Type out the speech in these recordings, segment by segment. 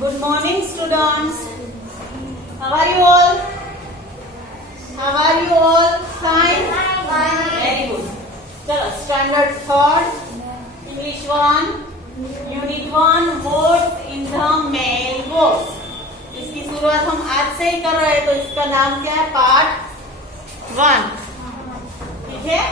Good morning, students. How are you all? How are you all? Fine? Very good. चलो, standard third, English 1, Unit 1, words in the mailbox. इसकी शुरुआत हम आज से ही कर रहे हैं, तो इसका नाम क्या है? पार्ट 1. ठीक है?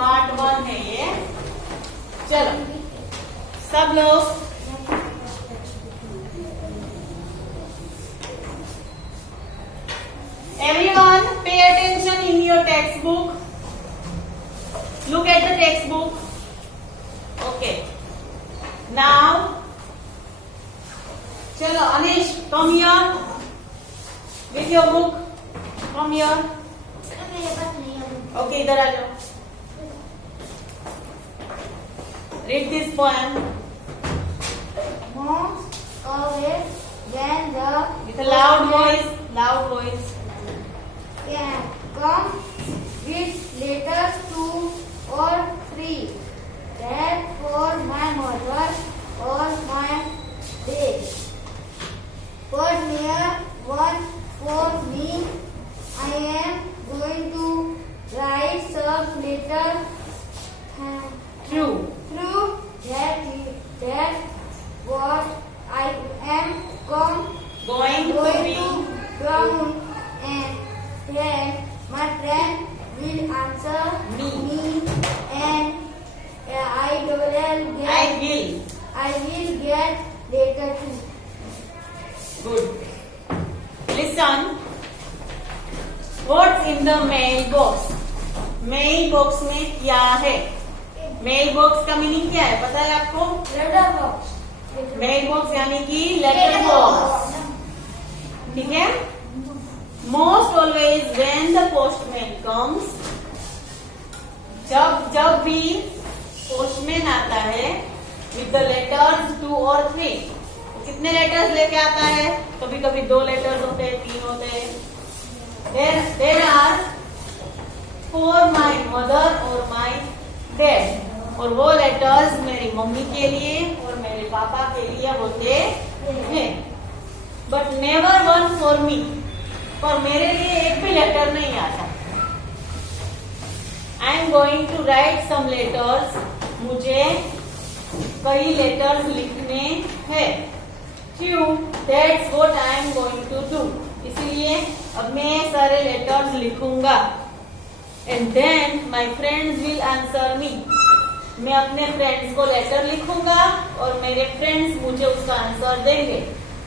पार्ट 1 है ये. चलो सब लोग everyone pay attention in your textbook. Look at the textbook. Okay. Now chalo Anish, come here with your book. Come here. Okay, idhar aa jao. Read this poem. Most always when the With a loud voice. can come with letters 2 or 3. That for my mother or my dad. But near one for me. I am going to write some letters True. through that what I am Going to be. ground and then my friend will answer Me. and I will get later too. Good. Listen. What's in the mailbox? Mailbox में क्या है? Mailbox का meaning क्या है? पता है आपको? Letter box. Mailbox यानी कि letter box. ठीक है? Most always when the postman comes, जब भी पोस्टमैन आता है with the letters 2 or 3, कितने लेटर्स लेके आता है? कभी कभी 2 लेटर्स होते हैं, 3 होते हैं. There are for my mother or my dad. और वो लेटर्स मेरी मम्मी के लिए और मेरे पापा के लिए होते हैं. But never one for me. पर मेरे लिए एक भी लेटर नहीं आता. I am going to write some letters. मुझे कई लेटर्स लिखने हैं. क्यों? That's what I am going to do. इसलिए अब मैं सारे लेटर्स लिखूंगा. And then my friends will answer me. मैं अपने फ्रेंड्स को लेटर लिखूंगा और मेरे फ्रेंड्स मुझे उसका आंसर देंगे.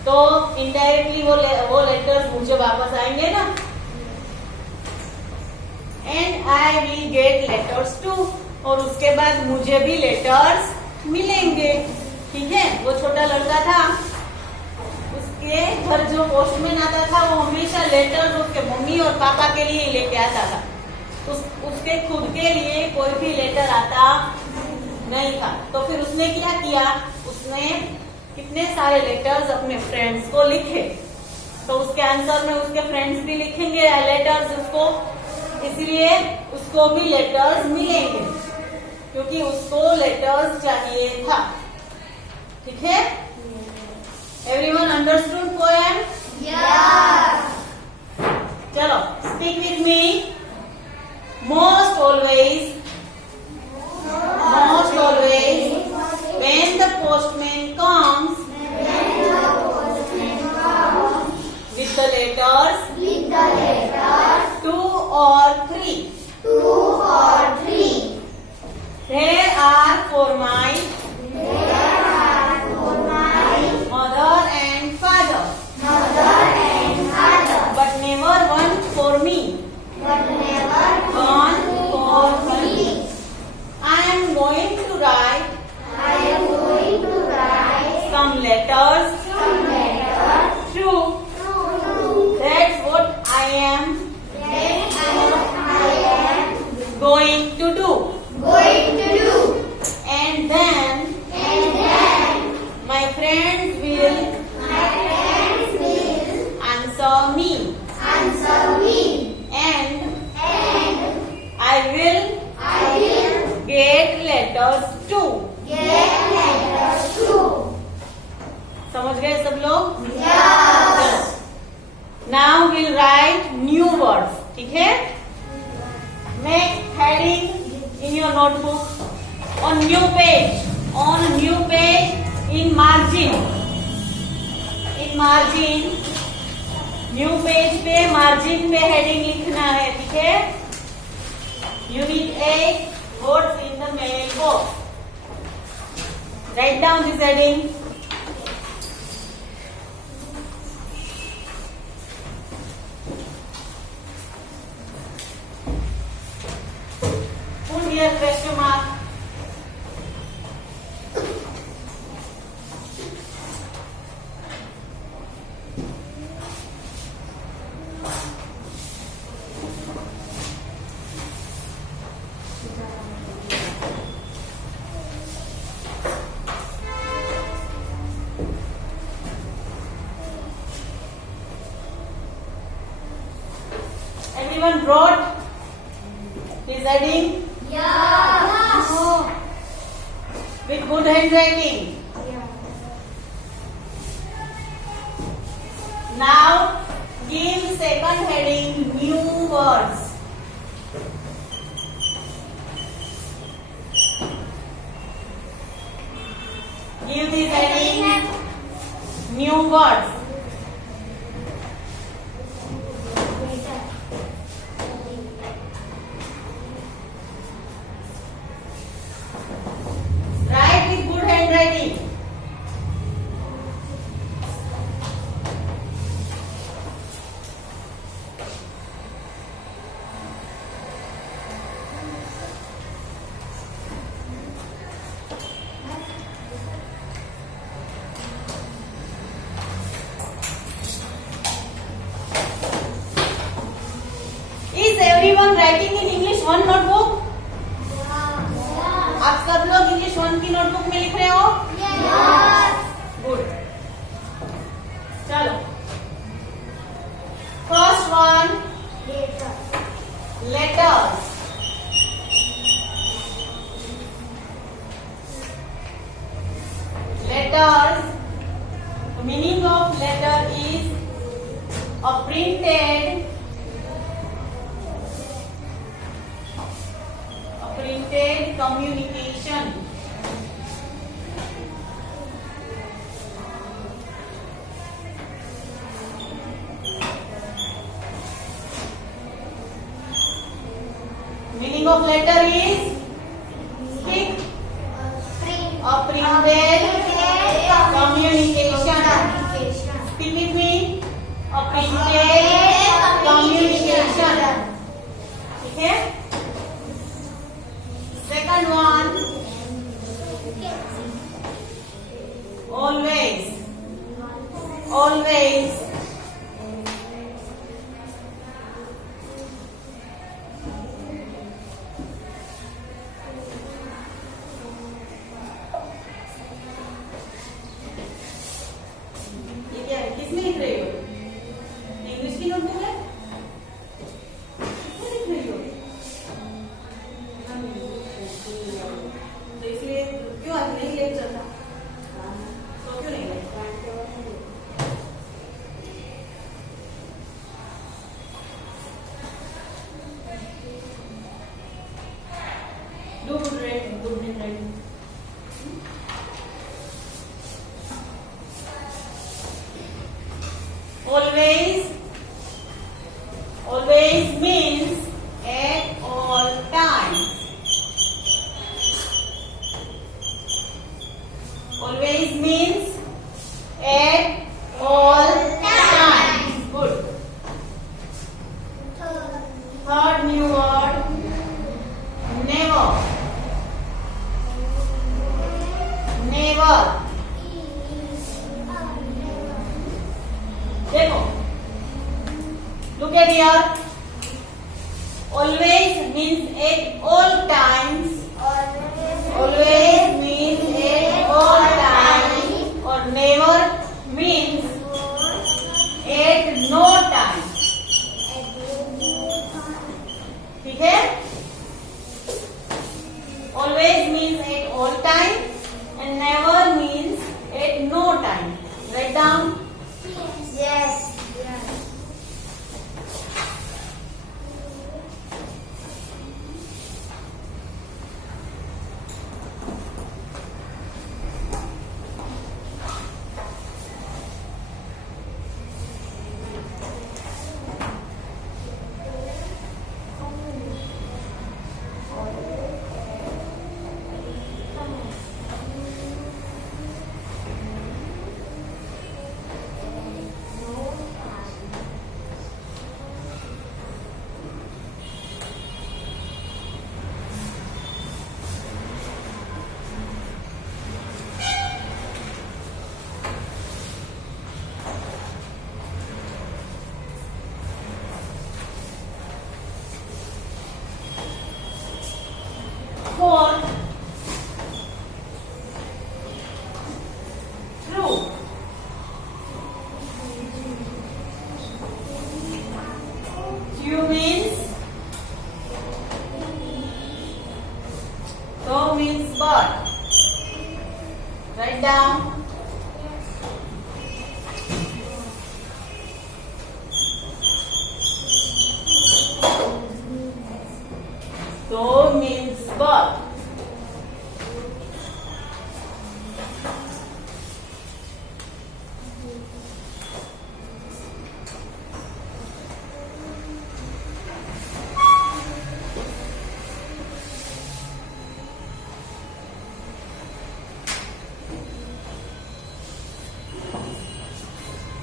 तो इनडायरेक्टली वो लेटर्स मुझे वापस आएंगे ना. And I will get letters too. और उसके बाद मुझे भी लेटर्स मिलेंगे. ठीक है? वो छोटा लड़का था, उसके घर जो पोस्टमैन आता था वो हमेशा लेटर्स उसके मम्मी और पापा के लिए लेके आता था. उसके खुद के लिए कोई भी लेटर आता नहीं था. तो फिर उसने क्या किया? उसने कितने सारे लेटर्स अपने फ्रेंड्स को लिखे. तो उसके आंसर में उसके फ्रेंड्स भी लिखेंगे लेटर्स उसको. इसलिए उसको भी लेटर्स मिलेंगे क्योंकि उसको लेटर्स चाहिए था. ठीक है? Everyone understood poem? Yeah. चलो speak with me. Most always when the postman comes with the letters 2 or 3. There are for my mother and father. But never one for me. One for me. I am going to write some letters through. That's what I am going to do. And then my friends will answer me. And I will get letters too. समझ गए सब लोग? Now will write new words. ठीक है? Make heading in your notebook on new page. On new page in margin. In margin new page पे margin पे heading लिखना है. ठीक है? Unit 8 words in the mailbox. Write down this heading. Put here question mark. Everyone wrote his heading with good handwriting. Now give second heading new words. Give this heading new words. Write with good handwriting. Is everyone writing in English one notebook? आप सब लोग English 1 की notebook में लिख रहे हो? Good. चलो. First one letters. Letters. The meaning of letter is a printed communication. Meaning of letter is stick. A printed communication. Speak with me. A printed communication. ठीक है? Second one, always. Always. ये क्या है? किसमें लिख रही हो? इंग्लिश की नोटबुक है? किसमें लिख रही हो? तो इसलिए क्यों आज नहीं लेट चलता? तो क्यों नहीं late? Do good writing, good handwriting. Always. Always means at all times. Always means at all times. Good. Third new word, never. Never. देखो. Look at here. Always means at all times. Always means at all times. और never means at no time. ठीक है? Always means at all time and never means at no time. down. Yes. Yes. Four. True. Two means so means bird. Write down. So means bird.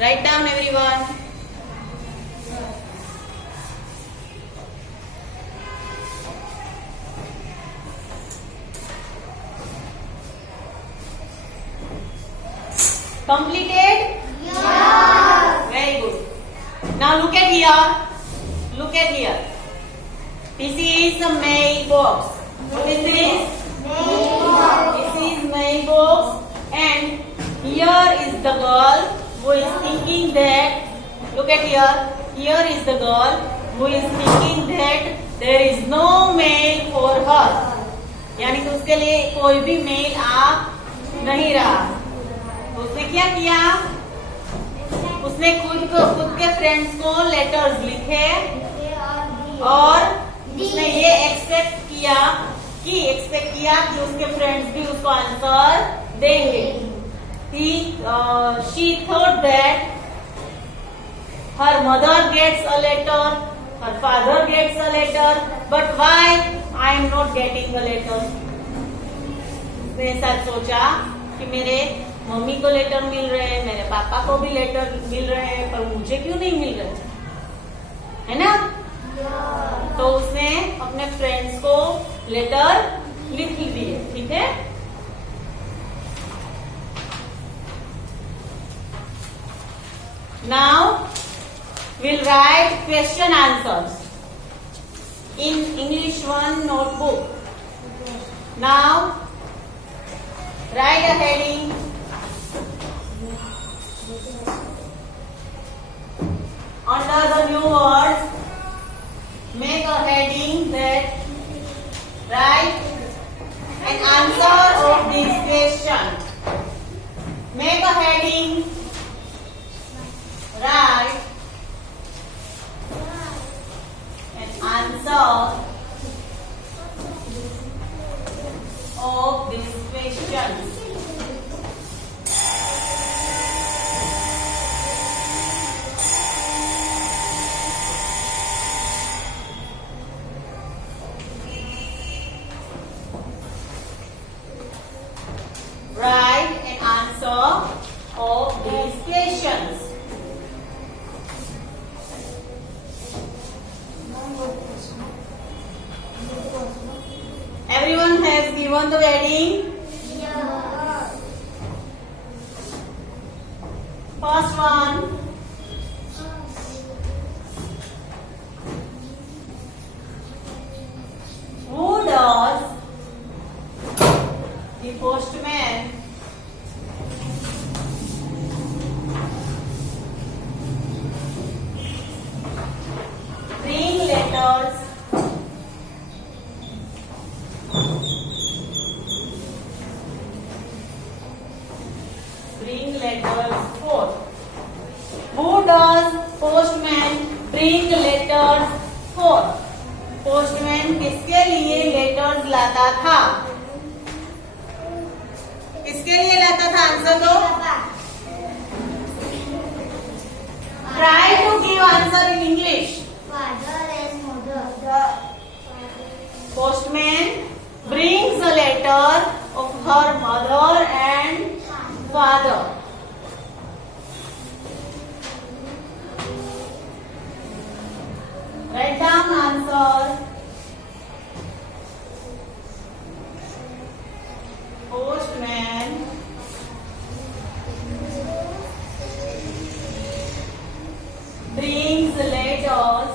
Write down, everyone. Completed? Yeah. Very good. Now look at here. Look at here. This is a mailbox. What is this? This is mailbox, and here is the girl who is thinking that. Look at here. Here is the girl who is thinking that there is no mail for her. यानी कि उसके लिए कोई भी mail आ नहीं रहा. तो उसने क्या किया? उसने खुद के फ्रेंड्स को लेटर्स लिखे और उसने ये एक्सपेक्ट किया कि उसके फ्रेंड्स भी उसको आंसर देंगे. She thought that her mother gets a letter, her father gets a letter, but why I am not getting a letter? उसने ऐसा सोचा कि मेरे मम्मी को लेटर मिल रहे हैं, मेरे पापा को भी लेटर मिल रहे हैं, पर मुझे क्यों नहीं मिल रहे, है ना? तो उसने अपने फ्रेंड्स को लेटर लिख दिए. ठीक है. Now we'll write question answers in English 1 notebook. Now write a heading. Under the new words, make a heading that write an answer of this question. Make a heading. Write an answer of this question. Write an answer of these questions. Everyone has given the heading. First one. Who does the postman bring letters for? bring letters for? Postman किसके लिए letters लाता था? किसके लिए लाता था? Answer दो. Try to give answer in English. Father and mother. Postman brings a letter of her mother and father. Write down answer. Postman brings letters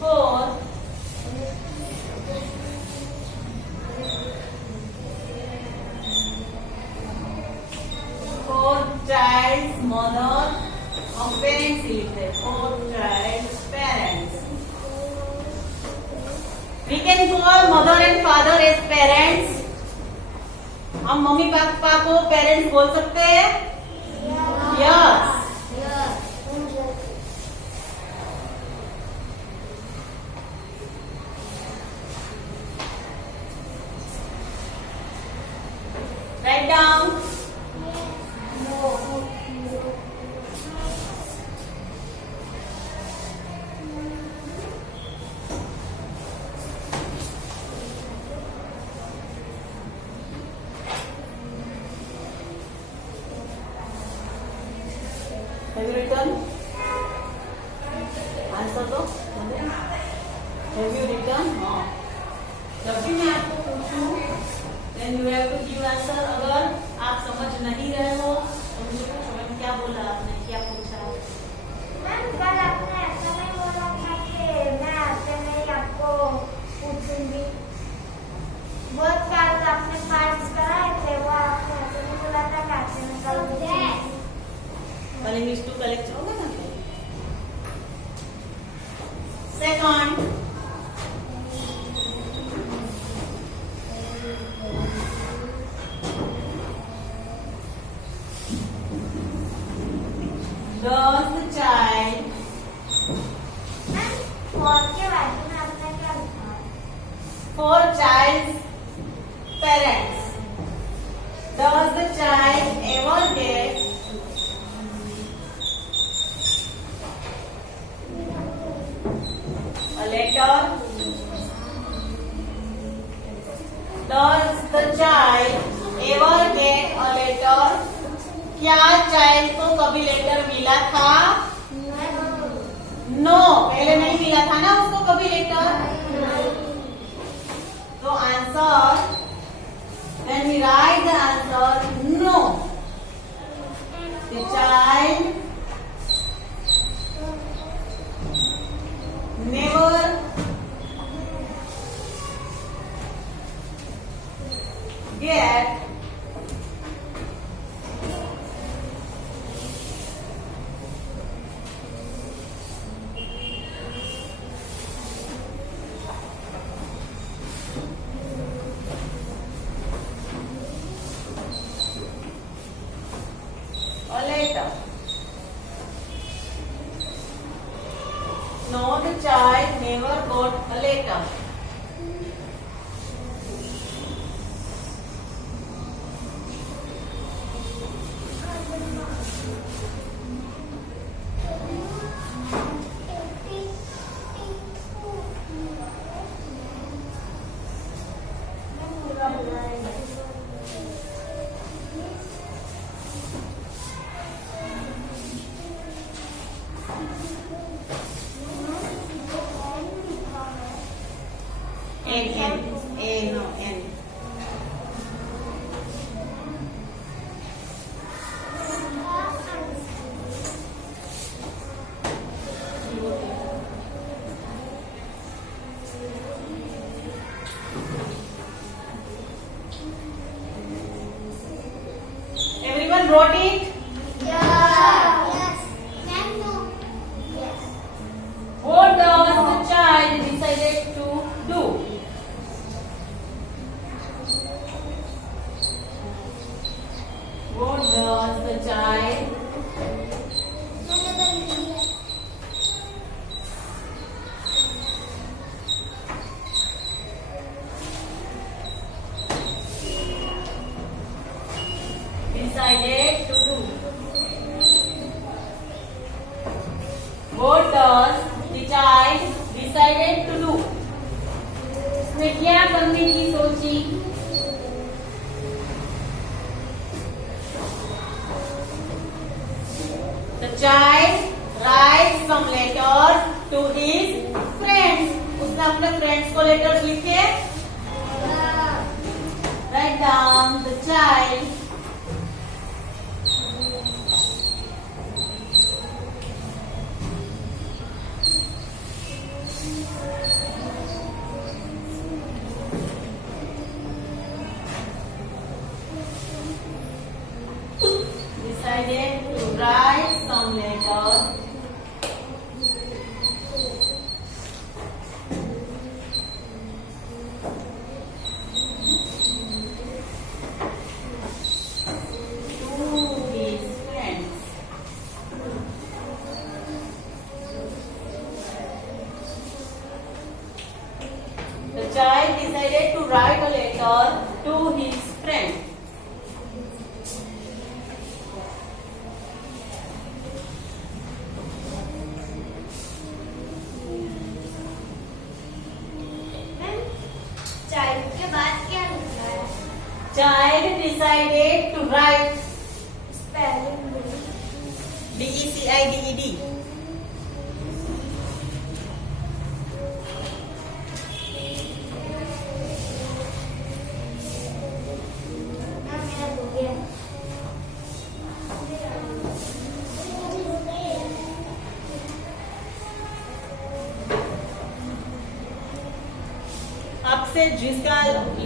for child's mother और पेरेंट्स ही लिखते हैं. For child's parents. We can call mother and father as parents. हम mummy papa को parents बोल सकते हैं. Yes. Write down. Have you written? Answer दो. Have you written? No. जब भी मैं आपको पूछूं, then you have to give answer. अगर आप समझ नहीं रहे हो तो मुझे पूछो मैम क्या बोला आपने, क्या पूछा? मैम कल आपने ऐसा नहीं बोला था कि मैं ऐसे नहीं आपको पूछूंगी. बहुत साल आपने पार्ट्स कराए थे, वो आपने ऐसे नहीं बोला था कि आपसे मैं कल पूछूंगी. कल इंग्लिश 2 का लेक्चर होगा ना. सेकंड, does the child और के बाजू में आपने क्या लिखा? for child's parents, does the child ever get a letter? Does the child ever get a letter? क्या चाइल्ड को कभी लेटर मिला था? नो. पहले नहीं मिला था ना उसको कभी लेटर. तो answer, when we write the answer, no. The child never get a letter. No, the child never got a letter. N. Everyone wrote it? Yes. No. Yes. What does the child decided to do? What does does the child decided to do? उसने क्या करने की सोची? The child writes some letters to his friends. उसने अपने friends को letters लिखे. Write down the child. Decided to write some letters to his friends. The child decided to write a letter to his friend. Child के बाद क्या लिखा है? Child decided to write. Spelling DECIDED. मेरा हो गया. आपसे जिसका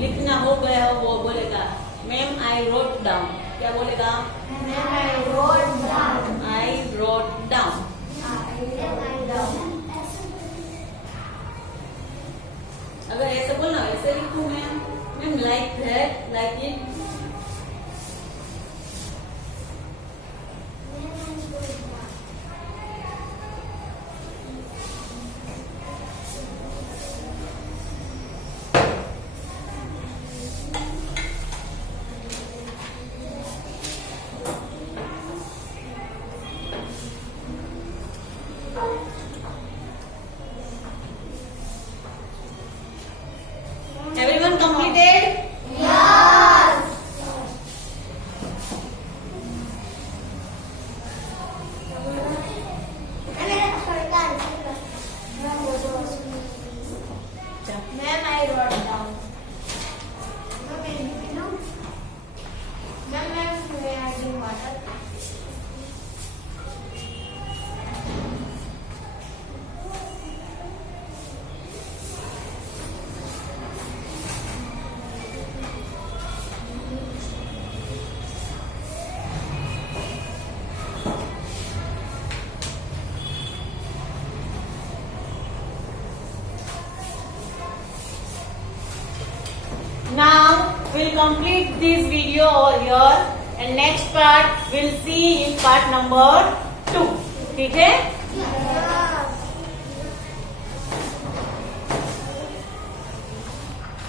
लिखना हो गया हो वो बोलेगा मैम आई रोट डाउन. क्या बोलेगा? I wrote down. I wrote down. अगर ऐसे बोलना ऐसे लिखूं ma'am like that like it. Everyone completed? Ma'am, I wrote down. Ma'am, may I drink water? Now we'll complete this video over here and next part we'll see in part number 2. ठीक है?